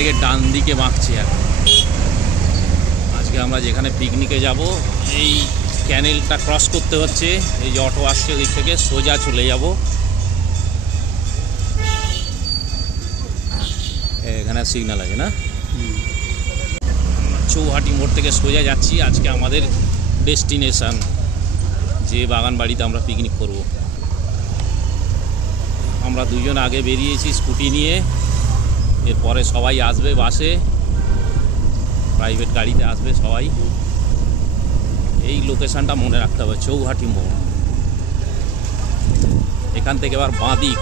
থেকে ডান দিকে বাঁকছি। আজকে আমরা যেখানে পিকনিকে যাব এই ক্যানেলটা ক্রস করতে হচ্ছে। এই যে অটো আসছে ওই থেকে সোজা চলে যাব। এখানে সিগন্যাল আছে না? চৌহাটি মোড় থেকে সোজা যাচ্ছি। আজকে আমাদের ডেস্টিনেশন যে বাগান বাড়িতে আমরা পিকনিক করব। আমরা দুজন আগে বেরিয়েছি স্কুটি নিয়ে, এরপরে সবাই আসবে বাসে, প্রাইভেট গাড়িতে আসবে সবাই। এই লোকেশনটা মনে রাখতে হবে, চৌহাটি মোড়। এখান থেকে আবার বাঁ দিক।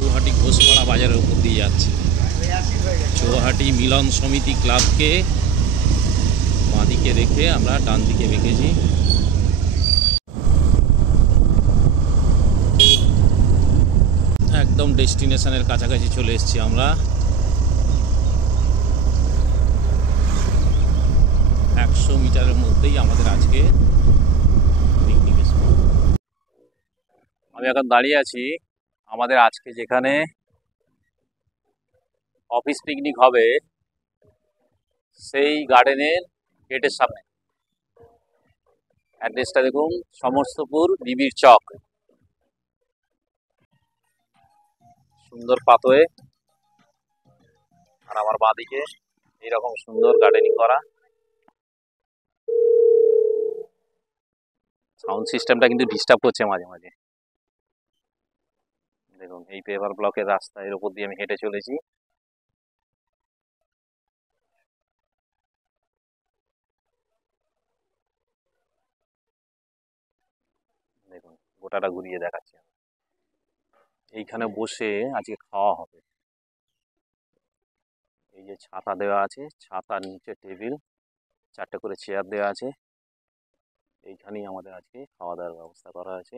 চৌহাটি ঘোষপাড়া বাজারের উপর দিয়ে যাচ্ছি। চৌহাটি মিলন সমিতি ক্লাবকে বাঁ দিকে রেখে আমরা ডান দিকে রেখেছি। একদম ডেস্টিনেশনের কাছাকাছি চলে এসেছি আমরা। 100 মিটারের মধ্যেই আমাদের আজকে পিকনিক স্পট। আমি এখন দাঁড়িয়ে আছি আমাদের আজকে যেখানে অফিস পিকনিক হবে সেই গার্ডেনের গেটের সামনে। অ্যাড্রেসটা দেখুন, সমস্তপুর বিবির চক। সুন্দর পাতোয়ে, আর আমার বাঁদিকে এইরকম সুন্দর গার্ডেনিং করা। সাউন্ড সিস্টেমটা কিন্তু ডিস্টার্ব করছে মাঝে মাঝে। দেখুন এই পেপার ব্লকের রাস্তা, এর উপর দিয়ে আমি হেঁটে চলেছি। দেখুন গোটাটা ঘুরিয়ে দেখাচ্ছি। এইখানে বসে আজকে খাওয়া হবে। এই যে ছাতা দেওয়া আছে, ছাতার নিচে টেবিল, 4টে করে চেয়ার দেওয়া আছে। এইখানেই আমাদের আজকে খাওয়া দাওয়ার ব্যবস্থা করা আছে।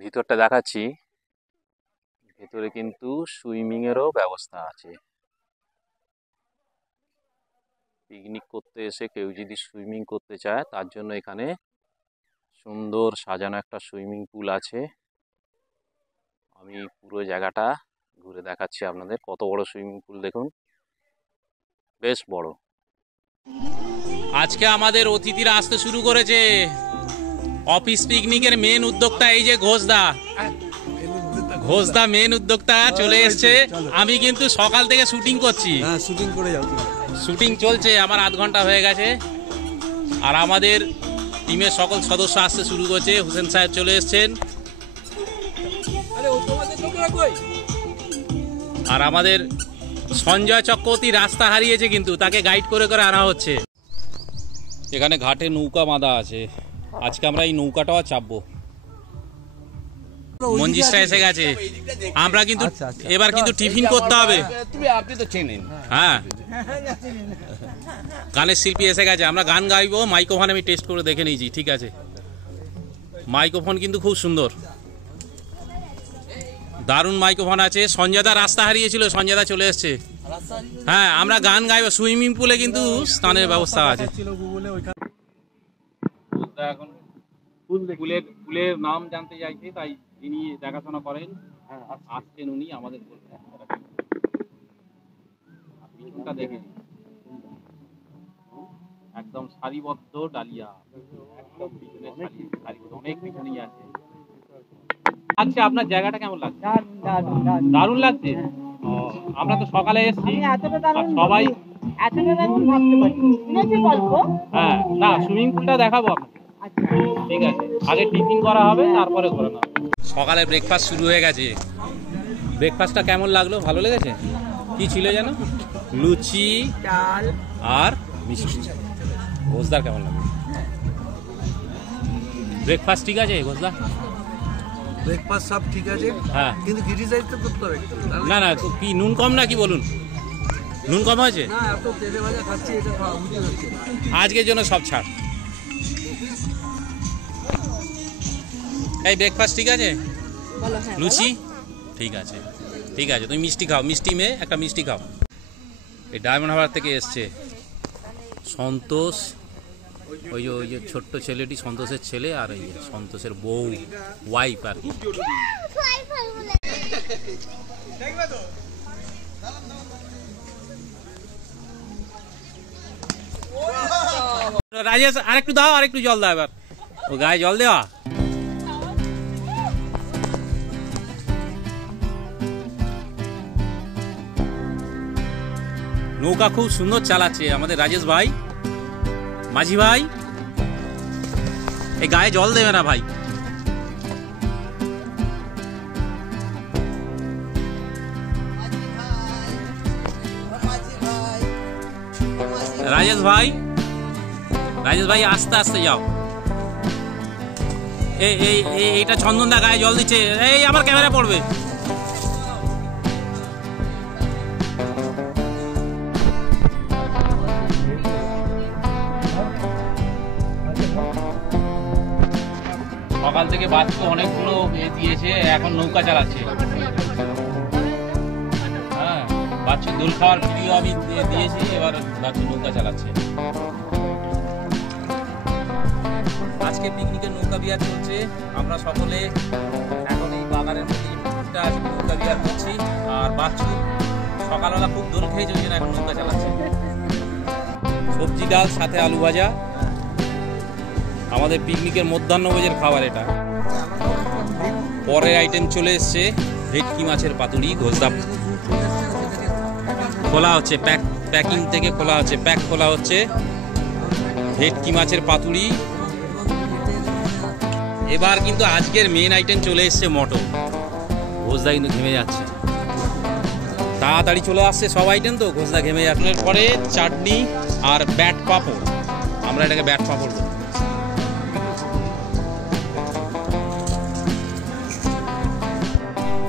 ভিতরটা দেখাচ্ছি, ভেতরে কিন্তু সুইমিংয়েরও ব্যবস্থা আছে। পিকনিক করতে এসে কেউ যদি সুইমিং করতে চায় তার জন্য এখানে সুন্দর সাজানো একটা সুইমিং পুল আছে। আমি পুরো জায়গাটা ঘুরে দেখাচ্ছি আপনাদের। কত বড় সুইমিং পুল দেখুন, বেশ বড়। আজকে আমাদের অতিথিরা আসতে শুরু করেছে। অফিস পিকনিকের মেন উদ্যোক্তা এই যে ঘোষদা মেন উদ্যোক্তা চলে এসছে। আমি কিন্তু সকাল থেকে শুটিং করছি। শুটিং করে যাও। শুটিং চলছে, আমার আধ ঘন্টা হয়ে গেছে। আর আমাদের টিমের সকল সদস্য আসতে শুরু করছে। হোসেন সাহেব চলে এসছেন। আর আমাদের সঞ্জয় চক্রবর্তী রাস্তা হারিয়েছে, কিন্তু তাকে গাইড করে করে আনা হচ্ছে। এখানে ঘাটে নৌকা বাঁধা আছে, আজকে আমরা এই নৌকাটাও চাপবো। মঞ্জিসটা এসে গেছে। আমরা কিন্তু এবার কিন্তু টিফিন করতে হবে। হ্যাঁ, গানের শিল্পী এসে গেছে। আমরা গান গাইবো। মাইক্রোফোন আমি টেস্ট করে দেখে নিয়েছি, ঠিক আছে। মাইক্রোফোন কিন্তু খুব সুন্দর, দারুণ মাইক্রোফোন আছে। সঞ্জয়দা রাস্তা হারিয়েছিল, সঞ্জয়দা চলে এসছে। হ্যাঁ, আমরা গান গাইবো। সুইমিং পুলে কিন্তু স্নানের ব্যবস্থা আছে। এখন ফুলের নাম জানতে চাইছি, তাই যিনি দেখাশোনা করেন আসছেন, উনি আমাদের বলবেন। পিছনটা দেখে একদম সারিবদ্ধ ডালিয়া, একদম পিছনে সারিবদ্ধ, অনেক পিছনেই আছে। আচ্ছা, আপনার জায়গাটা কেমন লাগছে? দারুণ লাগছে। আমরা তো সকালে এসেছি, সবাই হ্যাঁ না সুইমিং পুলটা দেখাবো আপনাকে। ঠিক আছে, আগে টিফিন করা হবে, তারপরে ঘোরানো হবে। সকালে ব্রেকফাস্ট শুরু হয়ে গেছে। ব্রেকফাস্টটা কেমন লাগলো? ভালো লেগেছে? কি ছিল যেন? লুচি, ডাল আর মিষ্টি। ঘোষদার কেমন লাগলো? ব্রেকফাস্ট ঠিক আছে ঘোষদা? ব্রেকফাস্ট সব ঠিক আছে, হ্যাঁ, কিন্তু ক্রিটিসাইজ তো করতে হবে। না না, কি নুন কম না কি বলুন? নুন কম হয়েছে? না, এত তেলে ভাজা খাচ্ছি, এটা খাওয়া উচিত হচ্ছে না। আজকের জন্য সব ছাড়। এই ব্রেকফাস্ট ঠিক আছে? লুচি ঠিক আছে, ঠিক আছে। তুমি মিষ্টি খাও, মিষ্টি মেয়ে একটা মিষ্টি খাও। এই ডায়মন্ড হারবার থেকে এসছে সন্তোষ ওই যে ছোট্ট ছেলেটি সন্তোষের ছেলে, আর এই যে সন্তোষের বউ, ওয়াইফ আর কি। রাজেশ আরেকটু দাও, আরেকটু জল দাও, এবার ও গায়ে জল দেওয়া। নৌকা খুব সুন্দর চালাচ্ছে আমাদের রাজেশ ভাই। মাঝি ভাই এই গায়ে জল দেবে না ভাই। রাজেশ ভাই, রাজেশ ভাই আস্তে আস্তে যাও। এইটা চন্দন দা গায়ে জল দিচ্ছে, এই আমার ক্যামেরা পড়বে। সকাল থেকে বাচ্চা অনেকগুলো দিয়েছে, এখন নৌকা চালাচ্ছে। হ্যাঁ, বাচ্চা দোল খাওয়ার ভিডিও আমি দিয়েছি, এবার বাচ্চা নৌকা চালাচ্ছে। আজকে পিকনিকের নৌকা বিহার চলছে। আমরা সকলে এখন এই বাগানের মধ্যে নৌকা বিহার করছি। আর বাচ্চু সকালবেলা খুব দোল খেয়েছে, ওই জন্য এখন নৌকা চালাচ্ছে। সবজি ডাল সাথে আলু ভাজা, আমাদের পিকনিকের মধ্যাহ্নভোজের খাবার এটা। পরের আইটেম চলে এসছে ভেটকি মাছের পাতুরি। ঘোষদা খোলা হচ্ছে, প্যাকিং থেকে খোলা হচ্ছে, প্যাক খোলা হচ্ছে। ভেটকি মাছের পাতুরি। এবার কিন্তু আজকের মেন আইটেম চলে এসছে মটন। ঘোষদা কিন্তু ঘেমে যাচ্ছে, তাড়াতাড়ি চলে আসছে সব আইটেম, তো ঘোষদা ঘেমে যাচ্ছে। পরে চাটনি আর ব্যাট পাঁপড়, আমরা এটাকে ব্যাট পাঁপড় বলি।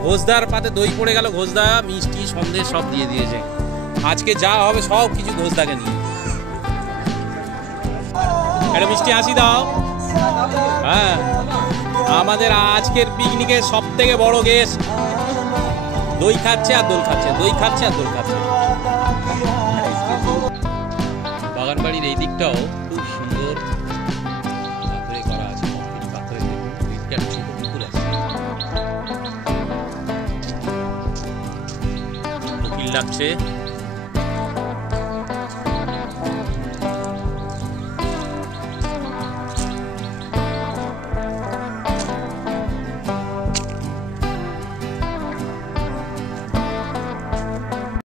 ঘোষদার পাতে দই পড়ে গেল, ঘোষদা মিষ্টি সন্দেশ সব দিয়ে দিয়েছে। আজকে যা হবে সব কিছু ঘোষদাকে নিয়ে। একটা মিষ্টি হাসি দাও। হ্যাঁ, আমাদের আজকের পিকনিকের সব থেকে বড় গেস্ট দই খাচ্ছে আর দোল খাচ্ছে, দই খাচ্ছে আর দোল খাচ্ছে। বাগান বাড়ির এই দিকটাও খুব সুন্দর পাথরে করা আছে, পাথরে ছোট পুকুর আছে। উকিল ডাকছে।